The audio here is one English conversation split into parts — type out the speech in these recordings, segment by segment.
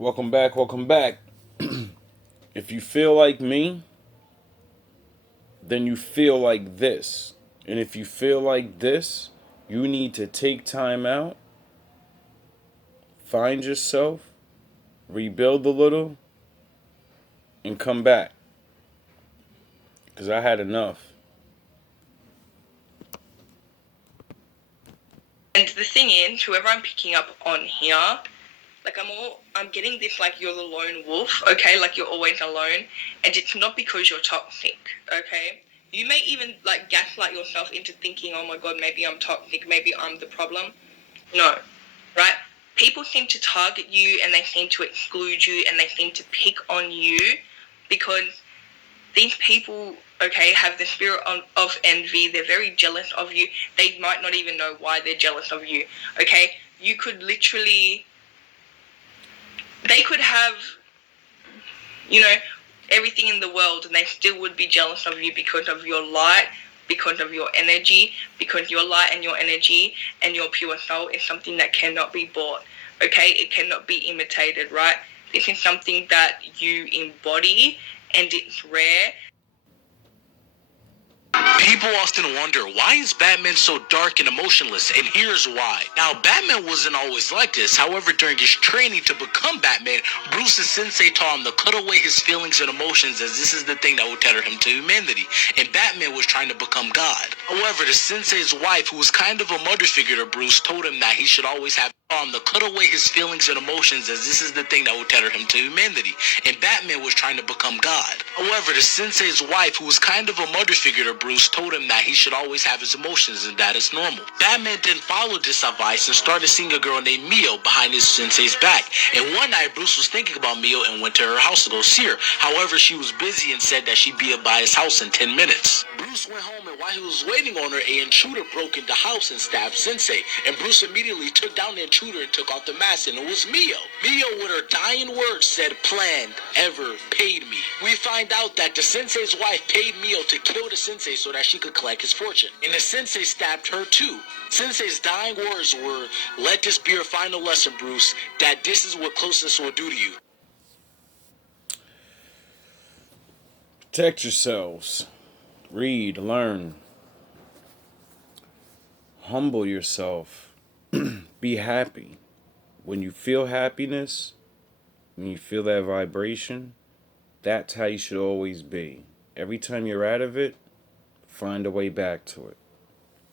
Welcome back, welcome back. If you feel like me, then you feel like this. And if you feel like this, you need to take time out, find yourself, rebuild a little, and come back. Because I had enough. And the thing is, whoever I'm picking up on here, I'm getting this like you're the lone wolf, okay? Like you're always alone, and it's not because you're toxic, okay? You may even like gaslight yourself into thinking, oh my god, maybe I'm toxic, maybe I'm the problem. No, right? People seem to target you and they seem to exclude you and they seem to pick on you because these people, okay, have the spirit of envy. They're very jealous of you. They might not even know why they're jealous of you, okay? You could literally, they could have, you know, everything in the world and they still would be jealous of you because of your light, because of your energy, because your light and your energy and your pure soul is something that cannot be bought, okay? It cannot be imitated, right? This is something that you embody and it's rare. People often wonder, why is Batman so dark and emotionless? And here's why. Now, Batman wasn't always like this. However, during his training to become Batman, Bruce's sensei taught him to cut away his feelings and emotions, as this is the thing that would tether him to humanity. And Batman was trying to become God. However, the sensei's wife, who was kind of a mother figure to Bruce, told him that he should always have to cut away his feelings and emotions, as this is the thing that would tether him to humanity. And Batman was trying to become God. However, the sensei's wife, who was kind of a mother figure to Bruce, told him that he should always have his emotions and that is normal. Batman then followed this advice and started seeing a girl named Mio behind his sensei's back. And one night, Bruce was thinking about Mio and went to her house to go see her. However, she was busy and said that she'd be by his house in 10 minutes. Bruce went home, and while he was waiting on her, an intruder broke into the house and stabbed Sensei. And Bruce immediately took down the intruder and took off the mask, and it was Mio. Mio, with her dying words, said, "Planned, ever, paid me." We find out that the Sensei's wife paid Mio to kill the Sensei so that she could collect his fortune. And the Sensei stabbed her too. Sensei's dying words were, "Let this be your final lesson, Bruce, that this is what closeness will do to you." Protect yourselves. Read, learn. Humble yourself. Be happy. When you feel happiness, when you feel that vibration, that's how you should always be. Every time you're out of it, find a way back to it.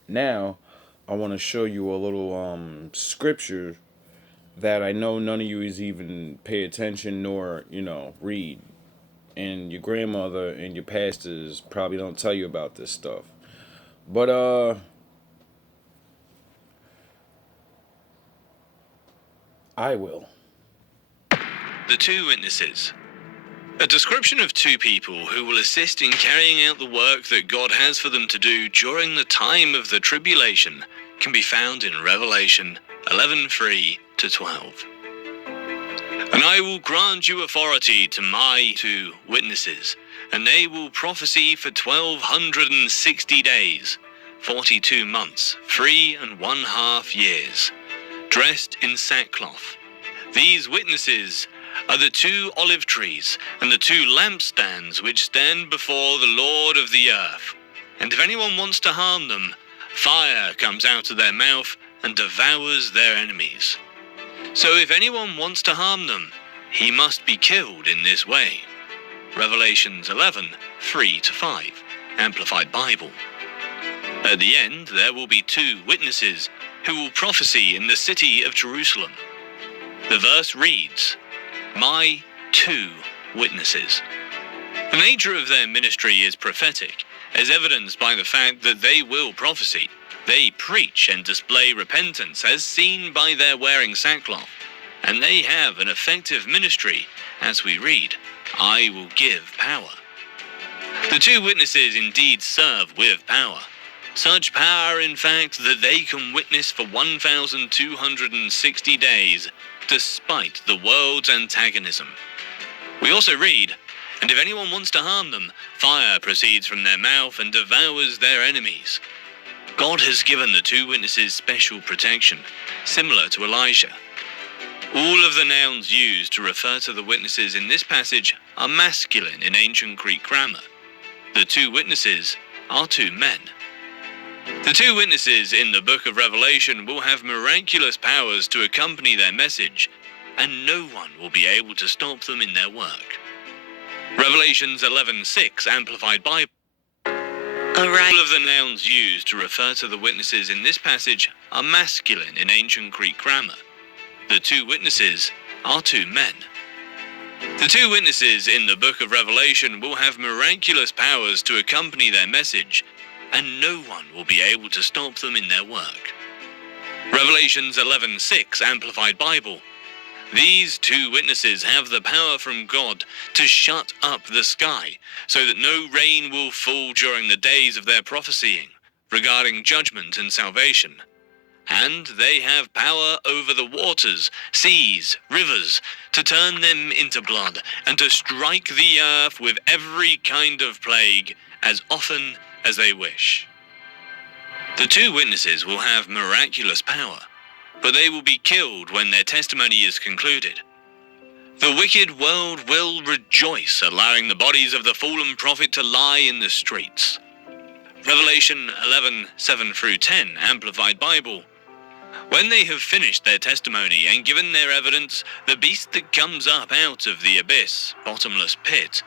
Now, I want to show you a little scripture that I know none of you is even pay attention nor, read. And your grandmother and your pastors probably don't tell you about this stuff. But I will. The two witnesses. A description of two people who will assist in carrying out the work that God has for them to do during the time of the tribulation can be found in Revelation 11:3-12. And I will grant you authority to my two witnesses, and they will prophesy for 1260 days, 42 months, 3½ years, dressed in sackcloth. These witnesses are the two olive trees and the two lampstands which stand before the Lord of the earth. And if anyone wants to harm them, fire comes out of their mouth and devours their enemies. So if anyone wants to harm them, he must be killed in this way. Revelations 11:3-5, Amplified Bible. At the end, there will be two witnesses who will prophesy in the city of Jerusalem. The verse reads, "My two witnesses." The nature of their ministry is prophetic, as evidenced by the fact that they will prophesy. They preach and display repentance, as seen by their wearing sackcloth, and they have an effective ministry, as we read, "I will give power." The two witnesses indeed serve with power. Such power, in fact, that they can witness for 1260 days, despite the world's antagonism. We also read, "And if anyone wants to harm them, fire proceeds from their mouth and devours their enemies." God has given the two witnesses special protection, similar to Elijah. All of the nouns used to refer to the witnesses in this passage are masculine in ancient Greek grammar. The two witnesses are two men. The two witnesses in the book of Revelation will have miraculous powers to accompany their message, and no one will be able to stop them in their work. Revelations 11:6 Amplified Bible. All of the nouns used to refer to the witnesses in this passage are masculine in ancient Greek grammar. The two witnesses are two men. The two witnesses in the book of Revelation will have miraculous powers to accompany their message, and no one will be able to stop them in their work. Revelations 11:6 Amplified Bible. These two witnesses have the power from God to shut up the sky so that no rain will fall during the days of their prophesying regarding judgment and salvation. And they have power over the waters, seas, rivers, to turn them into blood and to strike the earth with every kind of plague as often as they wish. The two witnesses will have miraculous power, but they will be killed when their testimony is concluded. The wicked world will rejoice, allowing the bodies of the fallen prophet to lie in the streets. Revelation 11:7-10 Amplified Bible. When they have finished their testimony and given their evidence, the beast that comes up out of the abyss, bottomless pit,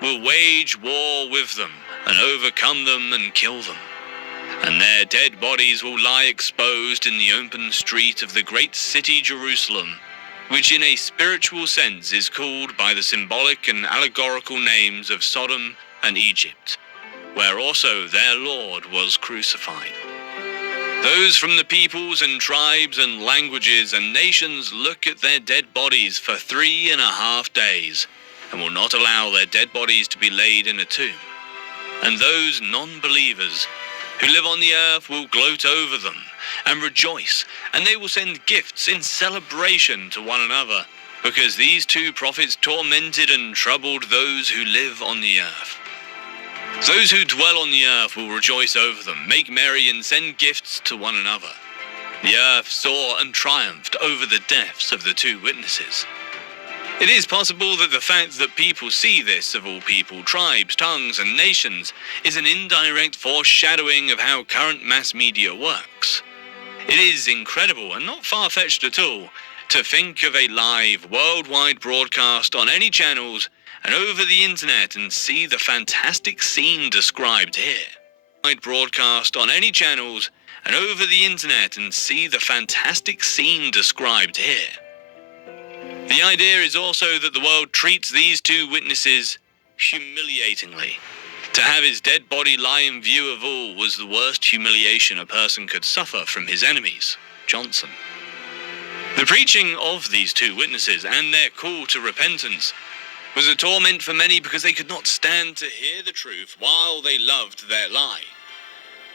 will wage war with them and overcome them and kill them. And their dead bodies will lie exposed in the open street of the great city Jerusalem, which in a spiritual sense is called by the symbolic and allegorical names of Sodom and Egypt, where also their Lord was crucified. Those from the peoples and tribes and languages and nations look at their dead bodies for 3.5 days, and will not allow their dead bodies to be laid in a tomb. And those non-believers who live on the earth will gloat over them and rejoice, and they will send gifts in celebration to one another, because these two prophets tormented and troubled those who live on the earth. Those who dwell on the earth will rejoice over them, make merry, and send gifts to one another. The earth saw and triumphed over the deaths of the two witnesses. It is possible that the fact that people see this of all people, tribes, tongues, and nations is an indirect foreshadowing of how current mass media works. It is incredible and not far-fetched at all to think of a live, worldwide broadcast on any channels and over the internet and see the fantastic scene described here. Broadcast on any channels and over the internet and see the fantastic scene described here. The idea is also that the world treats these two witnesses humiliatingly. To have his dead body lie in view of all was the worst humiliation a person could suffer from his enemies. Johnson. The preaching of these two witnesses and their call to repentance was a torment for many because they could not stand to hear the truth while they loved their lie.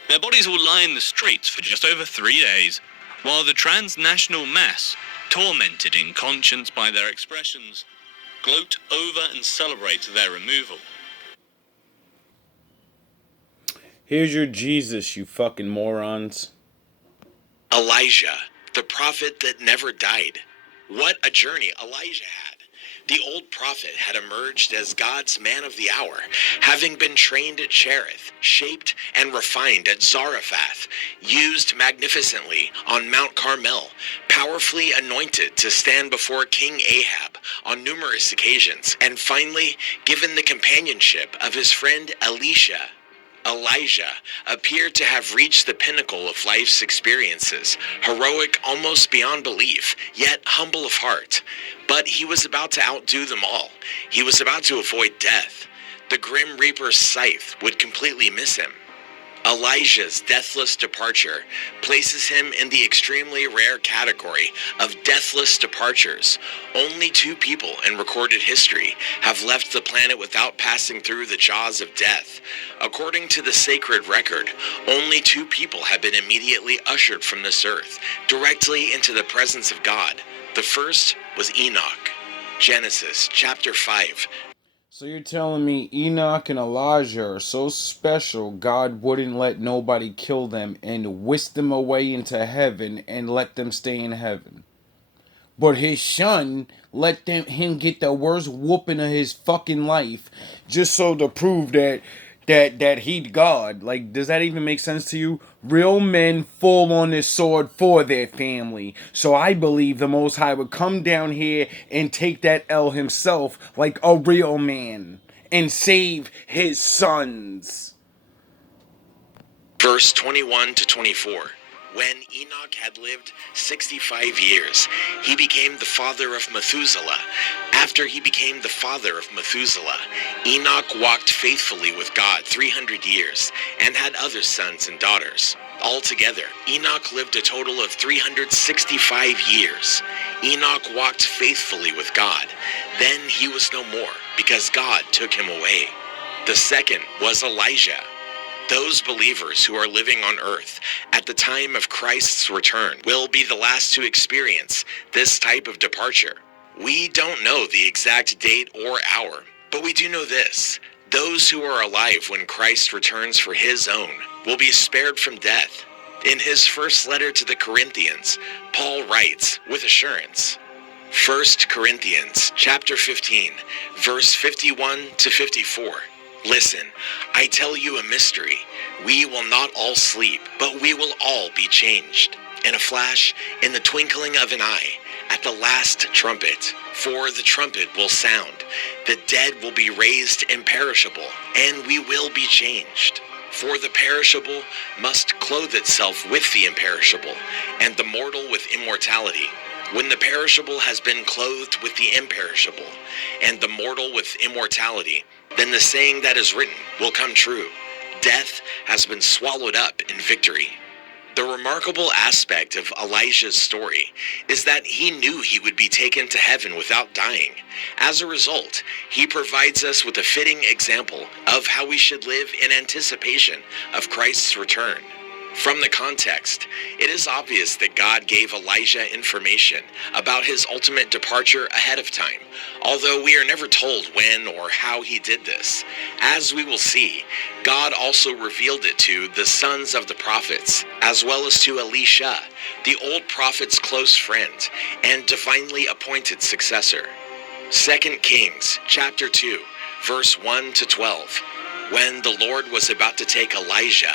Their bodies will lie in the streets for just over 3 days, while the transnational mass, tormented in conscience by their expressions, gloat over and celebrate their removal. Here's your Jesus, you fucking morons. Elijah, the prophet that never died. What a journey Elijah had. The old prophet had emerged as God's man of the hour, having been trained at Cherith, shaped and refined at Zarephath, used magnificently on Mount Carmel, powerfully anointed to stand before King Ahab on numerous occasions, and finally given the companionship of his friend Elisha. Elijah appeared to have reached the pinnacle of life's experiences, heroic almost beyond belief, yet humble of heart. But he was about to outdo them all. He was about to avoid death. The Grim Reaper's scythe would completely miss him. Elijah's deathless departure places him in the extremely rare category of deathless departures. Only 2 people in recorded history have left the planet without passing through the jaws of death. According to the sacred record, only 2 people have been immediately ushered from this earth, directly into the presence of God. The first was Enoch. Genesis chapter 5. So you're telling me Enoch and Elijah are so special God wouldn't let nobody kill them and whisk them away into heaven and let them stay in heaven? but his son let him get the worst whooping of his fucking life, just so to prove that he'd God. Like, does that even make sense to you? Real men fall on this sword for their family. So I believe the Most High would come down here and take that L himself like a real man and save his sons. Verse 21 to 24. When Enoch had lived 65 years, he became the father of Methuselah. After he became the father of Methuselah, Enoch walked faithfully with God 300 years and had other sons and daughters. Altogether, Enoch lived a total of 365 years. Enoch walked faithfully with God. Then he was no more, because God took him away. The second was Elijah. Those believers who are living on earth at the time of Christ's return will be the last to experience this type of departure. We don't know the exact date or hour, but we do know this. Those who are alive when Christ returns for his own will be spared from death. In his first letter to the Corinthians, Paul writes with assurance, 1 Corinthians chapter 15, verse 51 to 54. Listen, I tell you a mystery. We will not all sleep, but we will all be changed. In a flash, in the twinkling of an eye, at the last trumpet. For the trumpet will sound. The dead will be raised imperishable, and we will be changed. For the perishable must clothe itself with the imperishable, and the mortal with immortality. When the perishable has been clothed with the imperishable, and the mortal with immortality, then the saying that is written will come true. Death has been swallowed up in victory. The remarkable aspect of Elijah's story is that he knew he would be taken to heaven without dying. As a result, he provides us with a fitting example of how we should live in anticipation of Christ's return. From the context, it is obvious that God gave Elijah information about his ultimate departure ahead of time, although we are never told when or how he did this. As we will see, God also revealed it to the sons of the prophets, as well as to Elisha, the old prophet's close friend and divinely appointed successor. 2 Kings chapter 2, verse 1 to 12. When the Lord was about to take Elijah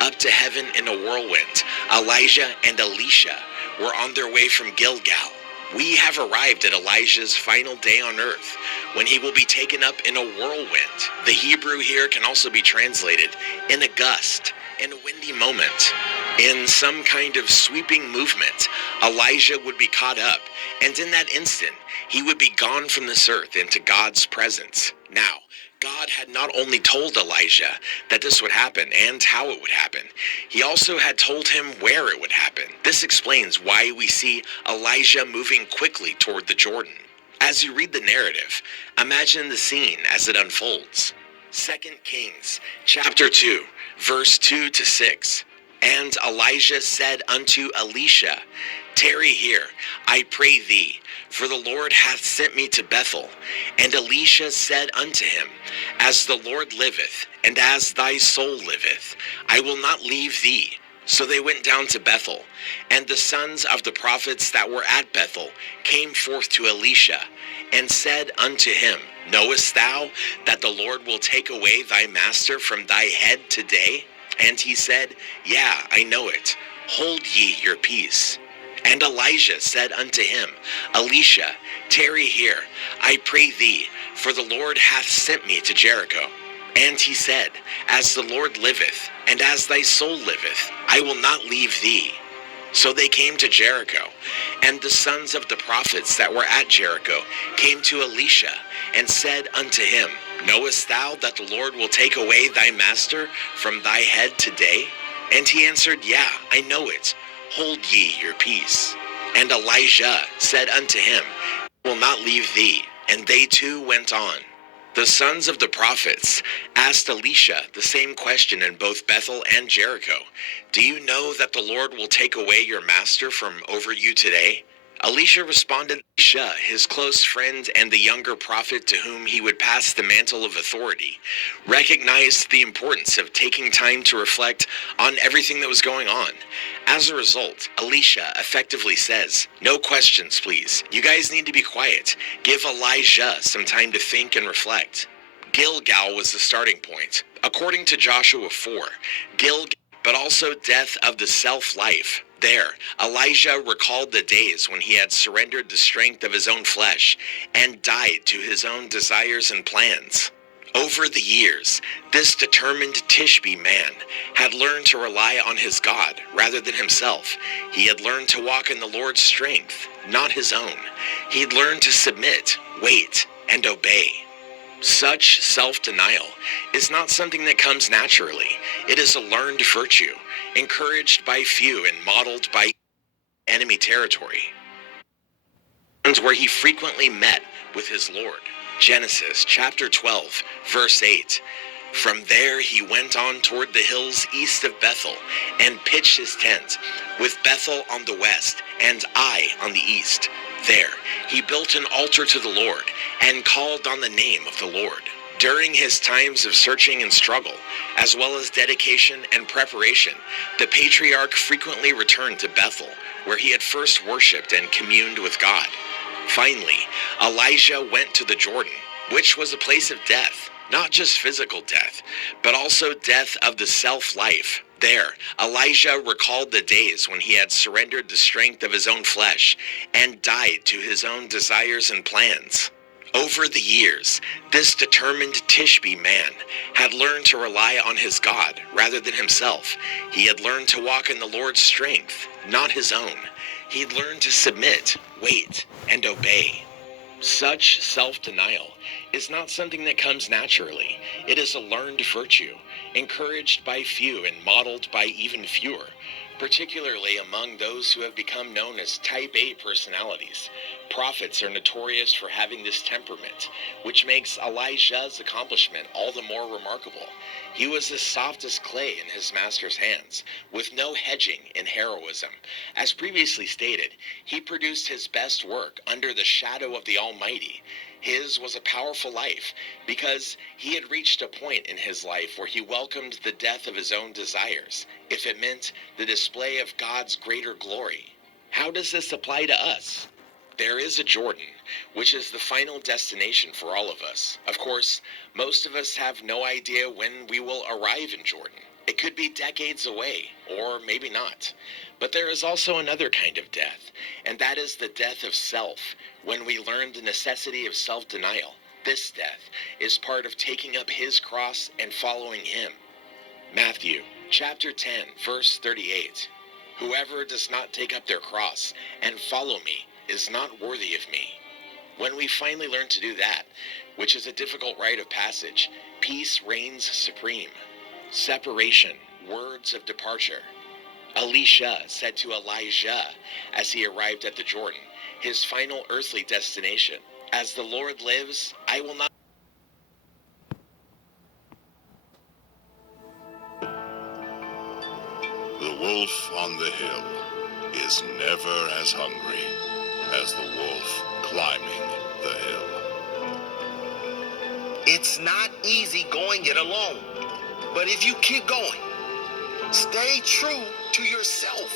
up to heaven in a whirlwind, Elijah and Elisha were on their way from Gilgal. We have arrived at Elijah's final day on earth, when he will be taken up in a whirlwind. The Hebrew here can also be translated in a gust, in a windy moment. In some kind of sweeping movement, Elijah would be caught up, and in that instant, he would be gone from this earth into God's presence. Now, God had not only told Elijah that this would happen and how it would happen, he also had told him where it would happen. This explains why we see Elijah moving quickly toward the Jordan. As you read the narrative, imagine the scene as it unfolds. 2 Kings chapter 2, verse 2 to 6. And Elijah said unto Elisha, Tarry here, I pray thee, for the Lord hath sent me to Bethel. And Elisha said unto him, As the Lord liveth, and as thy soul liveth, I will not leave thee. So they went down to Bethel. And the sons of the prophets that were at Bethel came forth to Elisha, and said unto him, Knowest thou that the Lord will take away thy master from thy head today? And he said, Yea, I know it. Hold ye your peace. And Elijah said unto him, Elisha, tarry here, I pray thee, for the Lord hath sent me to Jericho. And he said, As the Lord liveth, and as thy soul liveth, I will not leave thee. So they came to Jericho, and the sons of the prophets that were at Jericho came to Elisha, and said unto him, Knowest thou that the Lord will take away thy master from thy head today? And he answered, Yea, I know it. Hold ye your peace. And Elijah said unto him, I will not leave thee. And they too went on. The sons of the prophets asked Elisha the same question in both Bethel and Jericho. Do you know that the Lord will take away your master from over you today? Elisha responded, Elisha, his close friend and the younger prophet to whom he would pass the mantle of authority, recognized the importance of taking time to reflect on everything that was going on. As a result, Elisha effectively says, no questions, please. You guys need to be quiet. Give Elijah some time to think and reflect. Gilgal was the starting point. According to Joshua 4, Gilgal, but also death of the self-life. There, Elijah recalled the days when he had surrendered the strength of his own flesh and died to his own desires and plans. Over the years, this determined Tishbe man had learned to rely on his God rather than himself. He had learned to walk in the Lord's strength, not his own. He'd learned to submit, wait, and obey. Such self-denial is not something that comes naturally. It is a learned virtue, encouraged by few and modeled by enemy territory, and where he frequently met with his Lord. Genesis chapter 12, verse 8. From there he went on toward the hills east of Bethel and pitched his tent, with Bethel on the west and Ai on the east. There he built an altar to the Lord and called on the name of the Lord. During his times of searching and struggle, as well as dedication and preparation, the patriarch frequently returned to Bethel, where he had first worshipped and communed with God. Finally, Elijah went to the Jordan, which was a place of death, not just physical death, but also death of the self-life. There, Elijah recalled the days when he had surrendered the strength of his own flesh and died to his own desires and plans. Over the years, this determined Tishbe man had learned to rely on his God rather than himself. He had learned to walk in the Lord's strength, not his own. He'd learned to submit, wait, and obey. Such self-denial is not something that comes naturally. It is a learned virtue, encouraged by few and modeled by even fewer, particularly among those who have become known as Type A personalities. Prophets are notorious for having this temperament, which makes Elijah's accomplishment all the more remarkable. He was as soft as clay in his master's hands, with no hedging in heroism. As previously stated, he produced his best work under the shadow of the Almighty. His was a powerful life because he had reached a point in his life where he welcomed the death of his own desires, if it meant the display of God's greater glory. How does this apply to us? There is a Jordan, which is the final destination for all of us. Of course, most of us have no idea when we will arrive in Jordan. It could be decades away, or maybe not. But there is also another kind of death, and that is the death of self, when we learn the necessity of self-denial. This death is part of taking up his cross and following him. Matthew chapter 10, verse 38. Whoever does not take up their cross and follow me is not worthy of me. When we finally learn to do that, which is a difficult rite of passage, peace reigns supreme. Separation, words of departure. Elisha said to Elijah as he arrived at the Jordan, his final earthly destination, "As the Lord lives, I will not..." The wolf on the hill is never as hungry as the wolf climbing the hill. It's not easy going it alone, but if you keep going, stay true to yourself,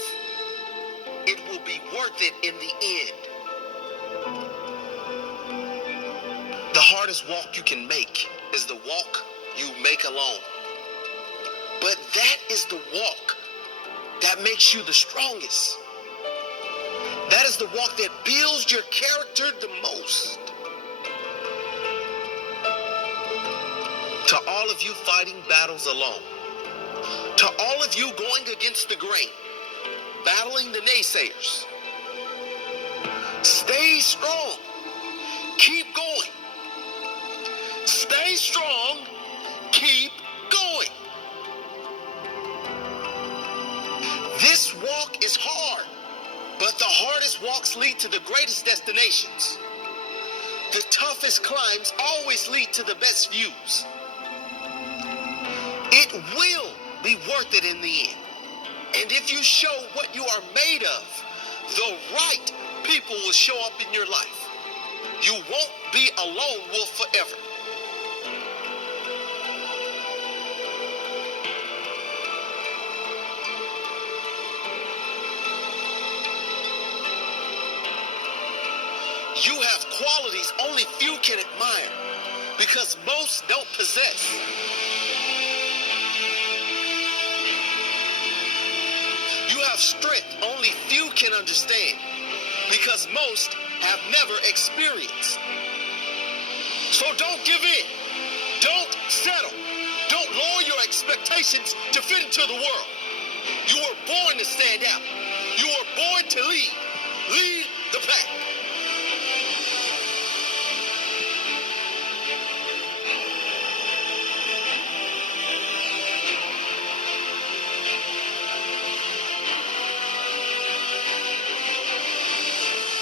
it will be worth it in the end. The hardest walk you can make is the walk you make alone. But that is the walk that makes you the strongest. That is the walk that builds your character the most. To all of you fighting battles alone, to all of you going against the grain, battling the naysayers, stay strong. Keep going. Stay strong. Keep going. This walk is hard, but the hardest walks lead to the greatest destinations. The toughest climbs always lead to the best views. It will be worth it in the end. And if you show what you are made of, the right people will show up in your life. You won't be a lone wolf forever. You have qualities only few can admire because most don't possess. You have strength only few can understand because most have never experienced. So don't give in. Don't settle. Don't lower your expectations to fit into the world. You were born to stand out. You were born to lead. Lead the pack.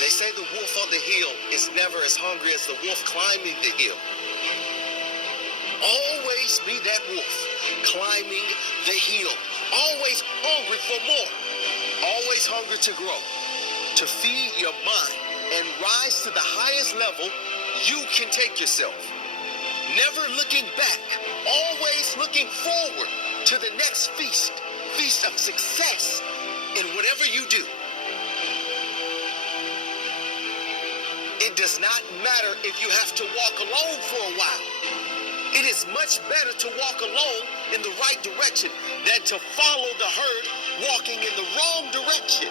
They say the wolf on the hill is never as hungry as the wolf climbing the hill. Always be that wolf climbing the hill. Always hungry for more. Always hungry to grow. To feed your mind and rise to the highest level you can take yourself. Never looking back. Always looking forward to the next feast. Feast of success in whatever you do. It does not matter if you have to walk alone for a while. It is much better to walk alone in the right direction than to follow the herd walking in the wrong direction.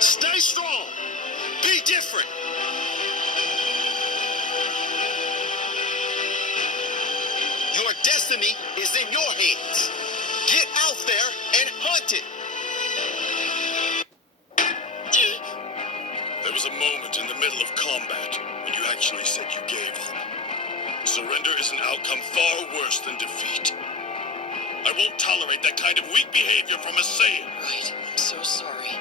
Stay strong. Be different. Your destiny is in your hands. Get out there and hunt it. There was a moment in the middle of combat when you actually said you gave up. Surrender is an outcome far worse than defeat. I won't tolerate that kind of weak behavior from a Saiyan. Right, I'm so sorry.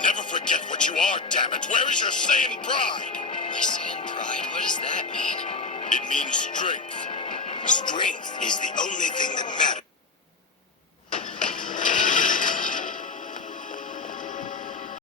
Never forget what you are, damn it. Where is your Saiyan pride? My Saiyan pride, what does that mean? It means strength. Strength is the only thing that matters.